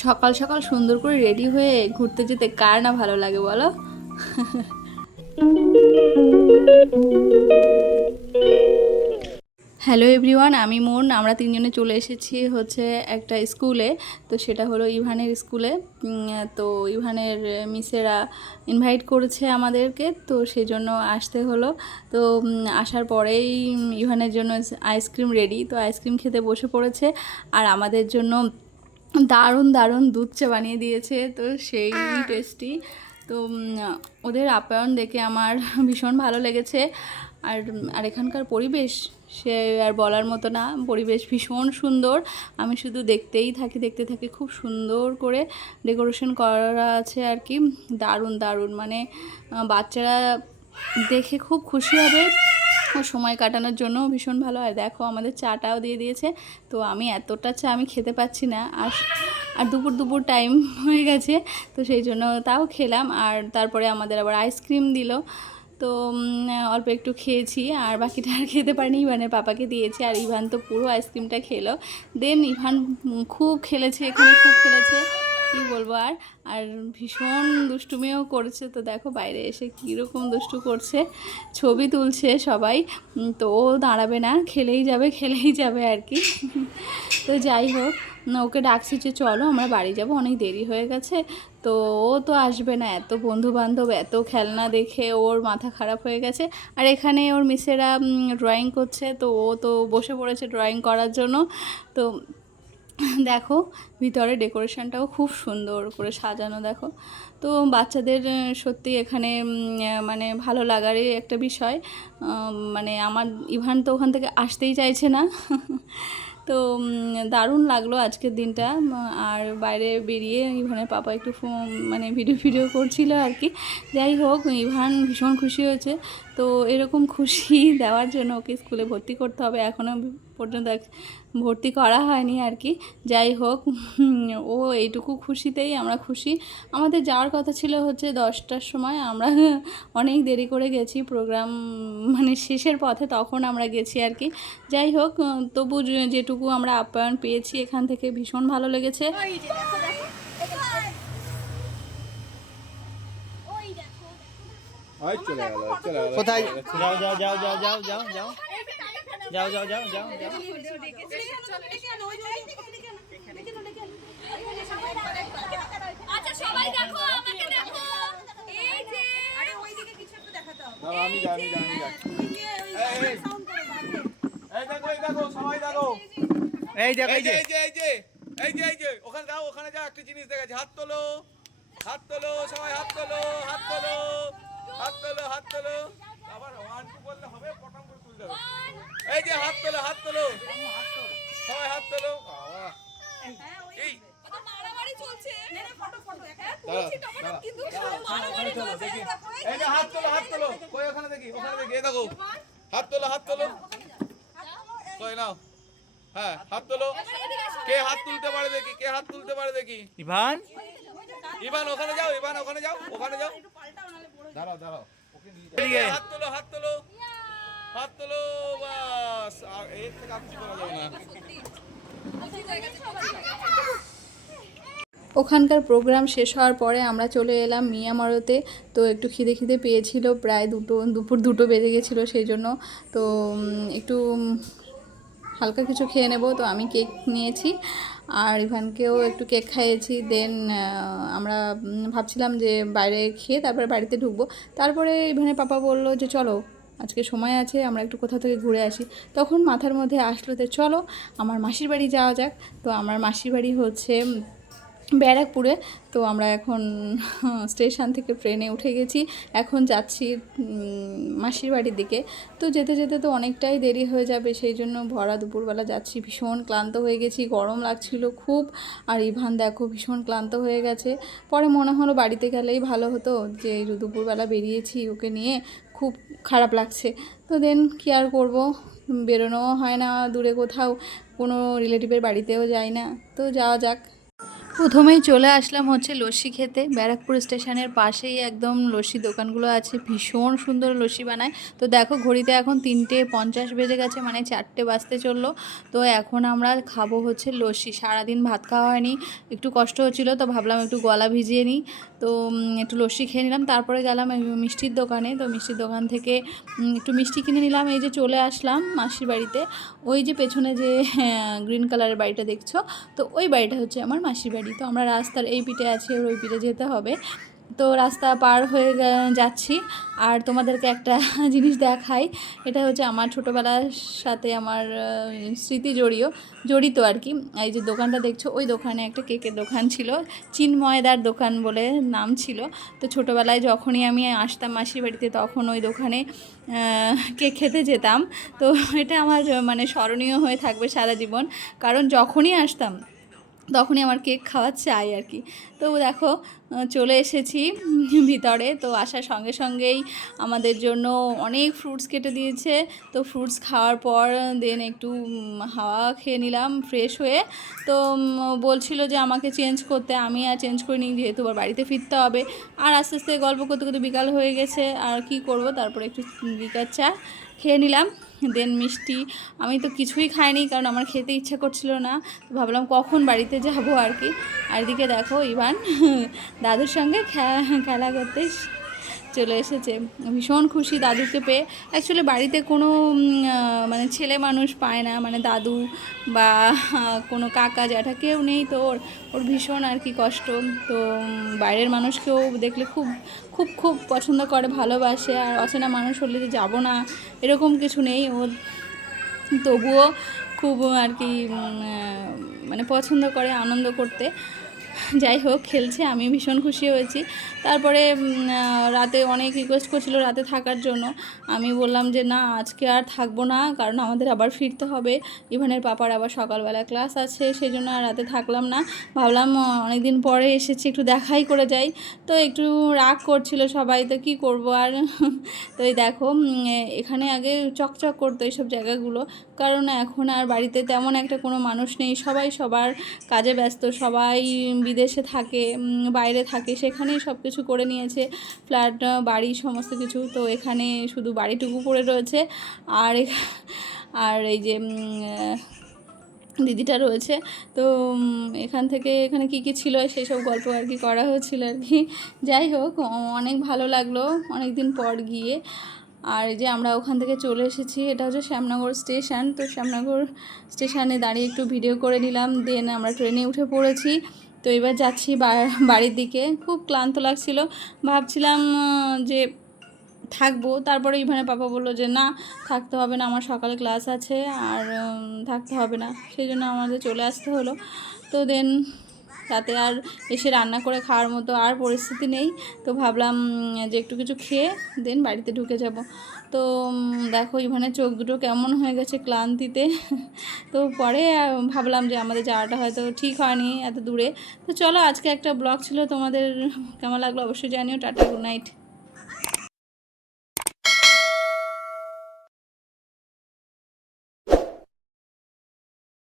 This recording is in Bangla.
সকাল সকাল সুন্দর করে রেডি হয়ে ঘুরতে যেতে কার না ভালো লাগে বলো। হ্যালো এভরিওয়ান, আমি মুন। আমরা তিনজনে চলে এসেছি হচ্ছে একটা স্কুলে। তো সেটা হলো ইভানের স্কুলে। তো ইভানের মিসেরা ইনভাইট করেছে আমাদেরকে, তো সেই জন্য আসতে হলো। তো আসার পরেই ইভানের জন্য আইসক্রিম রেডি, তো আইসক্রিম খেতে বসে পড়েছে। আর আমাদের জন্য দারুণ দারুণ দুধ চা বানিয়ে দিয়েছে, তো সেই টেস্টি। তো ওদের আপ্যায়ন দেখে আমার ভীষণ ভালো লেগেছে। আর আর এখানকার পরিবেশ সে আর বলার মতো না, পরিবেশ ভীষণ সুন্দর। আমি শুধু দেখতে থাকি, খুব সুন্দর করে ডেকোরেশন করা আছে আর কি। দারুণ দারুণ, মানে বাচ্চারা দেখে খুব খুশি হবে, সময় কাটানোর জন্য ভীষণ ভালো। আর দেখো আমাদের চাটাও দিয়ে দিয়েছে। তো আমি এতটা চা আমি খেতে পাচ্ছি না, আর আর দুপুর টাইম হয়ে গেছে, তো সেই জন্য তাও খেলাম। আর তারপরে আমাদের আবার আইসক্রিম দিল, তো অল্প একটু খেয়েছি, আর বাকিটা আর খেতে পারিনি, ইভানের পাপাকে দিয়েছি। আর ইভান তো পুরো আইসক্রিমটা খেলো। দেন ইভান খুব খেলেছে, এখানে খুব খেলেছে, কী বলবো। আর আর ভীষণ দুষ্টুমিও করেছে। তো দেখো বাইরে এসে কীরকম দুষ্টু করছে, ছবি তুলছে সবাই। তো ও দাঁড়াবে না, খেলেই যাবে আর কি। তো যাই হোক, ওকে ডাকছি যে চলো আমরা বাড়ি যাব, অনেক দেরি হয়ে গেছে। তো ও তো আসবে না, এত বন্ধুবান্ধব এত খেলনা দেখে ওর মাথা খারাপ হয়ে গেছে। আর এখানে ওর মিসেরা ড্রয়িং করছে, তো ও তো বসে পড়েছে ড্রয়িং করার জন্য। তো দেখো ভিতরে ডেকোরেশনটাও খুব সুন্দর করে সাজানো, দেখো। তো বাচ্চাদের সত্যি এখানে মানে ভালো লাগারই একটা বিষয়। মানে আমার ইভান তো ওখান থেকে আসতেই চাইছে না। তো দারুণ লাগলো আজকের দিনটা। আর বাইরে বেরিয়ে ইভানের পাপা একটু মানে ভিডিও করছিল আর কি। যাই হোক, ইভান ভীষণ খুশি হয়েছে। তো এরকম খুশি দেওয়ার জন্য ওকে স্কুলে ভর্তি করতে হবে, এখনও পর্যন্ত ভর্তি করা হয়নি আর কি। যাই হোক, ও এইটুকু খুশিতেই আমরা খুশি। আমাদের যাওয়ার কথা ছিল হচ্ছে 10টার সময়, আমরা অনেক দেরি করে গেছি, প্রোগ্রাম মানে শেষের পথে তখন আমরা গেছি আর কি। যাই হোক, তবু যেটুকু আমরা আপ্যায়ন পেয়েছি এখান থেকে ভীষণ ভালো লেগেছে। কোথায়? যাও যাও যাও যাও যাও যাও যাও যাও যাও যাও যাও যাও। আচ্ছা সবাই দেখো, আমাকে দেখো। এই যে আরে ওইদিকে কিছু একটু দেখাতে হবে। না আমি জানি জানি জানি। এই দেখো সবাই দেখো। এই দেখো এই যে এই যে ওখানে যাও, ওখানে যাও, একটা জিনিস দেখাচ্ছি। হাত তোলো সবাই, হাত তোলো হাত তোলো। আবার 1 2 বললে হবে, পটম করে তুলতে হবে। এই যে হাত তোলো সবাই, হাত তোলো। বাবা এই কত মারামারি চলছে। ফটো একটা তুলছি টমেটো, কিন্তু মারামারি চলছে। এই যে হাত তোলো কই, ওখানে দেখি এই দেখো। হাত তোলো কই নাও। হ্যাঁ হাত তোলো। কে হাত তুলতে পারে দেখি। ইভান ওখানে যাও, ওখানে যাও। দাঁড়াও ওকে নিয়ে হাত তোলো বাস। আর এর থেকে আর কিছু করা যাবে না। ওখানকার প্রোগ্রাম শেষ হওয়ার পরে আমরা চলে এলাম মিয়ামারতে। তো একটু খিদে পেয়েছিল, প্রায় দুপুর 2টো বেজে গেছিলো, সেই জন্য তো একটু হালকা কিছু খেয়ে নেব। তো আমি কেক নিয়েছি, আর ইভানকেও একটু কেক খাইয়েছি। দেন আমরা ভাবছিলাম যে বাইরে খেয়ে তারপরে বাড়িতে ঢুকবো। তারপরে ইভানের পাপা বলল যে চলো আজকে সময় আছে, আমরা একটু কোথা থেকে ঘুরে আসি। তখন মাথার মধ্যে আসলো যে চলো আমার মাসির বাড়ি যাওয়া যাক। তো আমার মাসির বাড়ি হচ্ছে ব্যারাকপুরে। তো আমরা এখন স্টেশন থেকে ট্রেনে উঠে গেছি, এখন যাচ্ছি মাসির বাড়ির দিকে। তো যেতে তো অনেকটাই দেরি হয়ে যাবে, সেই জন্য ভরা দুপুরবেলা যাচ্ছি, ভীষণ ক্লান্ত হয়ে গেছি, গরম লাগছিল খুব। আর ইভান দেখো ভীষণ ক্লান্ত হয়ে গেছে। পরে মনে হলো বাড়িতে গেলেই ভালো হতো, যে এই দুপুরবেলা বেরিয়েছি ওকে নিয়ে, খুব খারাপ লাগছে। তো দেন কী আর করবো, বেরোনোও হয় না দূরে কোথাও, কোনো রিলেটিভের বাড়িতেও যাই না। তো যাওয়া যাক। প্রথমেই চলে আসলাম হচ্ছে লস্যি খেতে। ব্যারাকপুর স্টেশনের পাশেই একদম লস্যি দোকানগুলো আছে, ভীষণ সুন্দর লস্যি বানায়। তো দেখো ঘড়িতে এখন 3:50 বেজে গেছে, মানে 4টে বাজতে চললো। তো এখন আমরা খাবো হচ্ছে লস্যি। সারাদিন ভাত খাওয়া হয়নি, একটু কষ্ট হচ্ছিলো, তো ভাবলাম একটু গলা ভিজিয়ে নিই। তো একটু লস্যি খেয়ে নিলাম, তারপরে গেলাম মিষ্টির দোকানে। তো মিষ্টির দোকান থেকে একটু মিষ্টি কিনে নিলাম। এই যে চলে আসলাম মাসির বাড়িতে। ওই যে পেছনে যে গ্রিন কালারের বাড়িটা দেখছো, তো ওই বাড়িটা হচ্ছে আমার মাসির বাড়ি। তো আমরা রাস্তার এই পিঠে আছি, ওর ওই পিঠে যেতে হবে। তো রাস্তা পার হয়ে যাচ্ছি। আর তোমাদেরকে একটা জিনিস দেখাই, এটা হচ্ছে আমার ছোটোবেলার সাথে আমার স্মৃতি জড়িত আর কি। এই যে দোকানটা দেখছো, ওই দোকানে একটা কেকের দোকান ছিল, চিন্ময়দার দোকান বলে নাম ছিল। তো ছোটোবেলায় যখনই আমি আসতাম মাসির বাড়িতে, তখন ওই দোকানে কেক খেতে যেতাম। তো এটা আমার মানে স্মরণীয় হয়ে থাকবে সারা জীবন, কারণ যখনই আসতাম তখনই আমার কেক খাওয়া চাই আর কি। তো দেখো চলে এসেছি ভিতরে। তো আসার সঙ্গে সঙ্গেই আমাদের জন্য অনেক ফ্রুটস কেটে দিয়েছে। তো ফ্রুটস খাওয়ার পর দেন একটু হাওয়া খেয়ে নিলাম ফ্রেশ হয়ে। তো বলছিল যে আমাকে চেঞ্জ করতে, আমি আর চেঞ্জ করিনি, যেহেতু আবার বাড়িতে ফিরতে হবে। আর আস্তে আস্তে গল্প করতে করতে বিকাল হয়ে গেছে, আর কি করব। তারপরে একটু বিকাল চা খেয়ে নিলাম, দেন মিষ্টি। আমি তো কিছুই খাইনি, কারণ আমার খেতে ইচ্ছা করছিল না। তো ভাবলাম কখন বাড়িতে যাব আর কি। আর এদিকে দেখো ইভান দাদুর সঙ্গে খেলা করতে চলে এসেছে। ভীষণ খুশি দাদুকে পেয়ে। অ্যাকচুয়ালি বাড়িতে কোনো মানে ছেলে মানুষ পায় না, মানে দাদু বা কোনো কাকা জ্যাঠা কেউ নেই। তো ওর ভীষণ আর কি কষ্ট। তো বাইরের মানুষকেও দেখলে খুব খুব খুব পছন্দ করে, ভালোবাসে। আর অচেনা মানুষ হলে যে যাবো না এরকম কিছু নেই ওর, তবুও খুব আর কি মানে পছন্দ করে আনন্দ করতে। যাই হোক খেলছে, আমি ভীষণ খুশি হয়েছি। তারপরে রাতে অনেক রিকোয়েস্ট করছিল রাতে থাকার জন্য। আমি বললাম যে না, আজকে আর থাকবো না, কারণ আমাদের আবার ফিরতে হবে। ইভানের পাপার আবার সকালবেলা ক্লাস আছে, সেই জন্য আর রাতে থাকলাম না। ভাবলাম অনেক দিন পরে এসেছি, একটু দেখাই করে যাই। তো একটু রাগ করছিল সবাই, তো কী করবো আর। তো এই দেখো এখানে আগে চকচক করতো এইসব জায়গাগুলো, কারণ এখন আর বাড়িতে তেমন একটা কোনো মানুষ নেই, সবাই সবার কাজে ব্যস্ত, সবাই বিদেশে থাকে, বাইরে থাকে, সেখানেই সব কিছু করে নিয়েছে, ফ্ল্যাট বাড়ি সমস্ত কিছু। তো এখানে শুধু বাড়িটুকু পড়ে রয়েছে। আর আর এই যে দিদিটা রয়েছে। তো এখানে কী কী ছিল সেই সব গল্প আর কি করা হয়েছিল আর কি। যাই হোক অনেক ভালো লাগলো অনেক দিন পর গিয়ে। আর এই যে আমরা ওখান থেকে চলে এসেছি, এটা হচ্ছে শ্যামনগর স্টেশন। তো শ্যামনগর স্টেশনে দাঁড়িয়ে একটু ভিডিও করে নিলাম, দেন আমরা ট্রেনে উঠে পড়েছি। তো এবার যাচ্ছি বাড়ির দিকে। খুব ক্লান্ত লাগছিল, ভাবছিলাম যে থাকবো। তারপরে ইভানের পাপা বললো যে না, থাকতে হবে না, আমার সকালে ক্লাস আছে, আর থাকতে হবে না, সেই জন্য আমাদের চলে আসতে হলো। তো দেন রাতে আর এসে রান্না করে খাওয়ার মতো আর পরিস্থিতি নেই। তো ভাবলাম যে একটু কিছু খেয়ে দেন বাড়িতে ঢুকে যাব। তো দেখো ইভানের চোখ দুটো কেমন হয়ে গেছে ক্লান্তিতে। তো পরে ভাবলাম যে আমাদের যাওয়াটা হয়তো ঠিক হয়নি এত দূরে। তো চলো, আজকে একটা ব্লগ ছিল, তোমাদের কেমন লাগলো অবশ্যই জানিও। Tata, good night.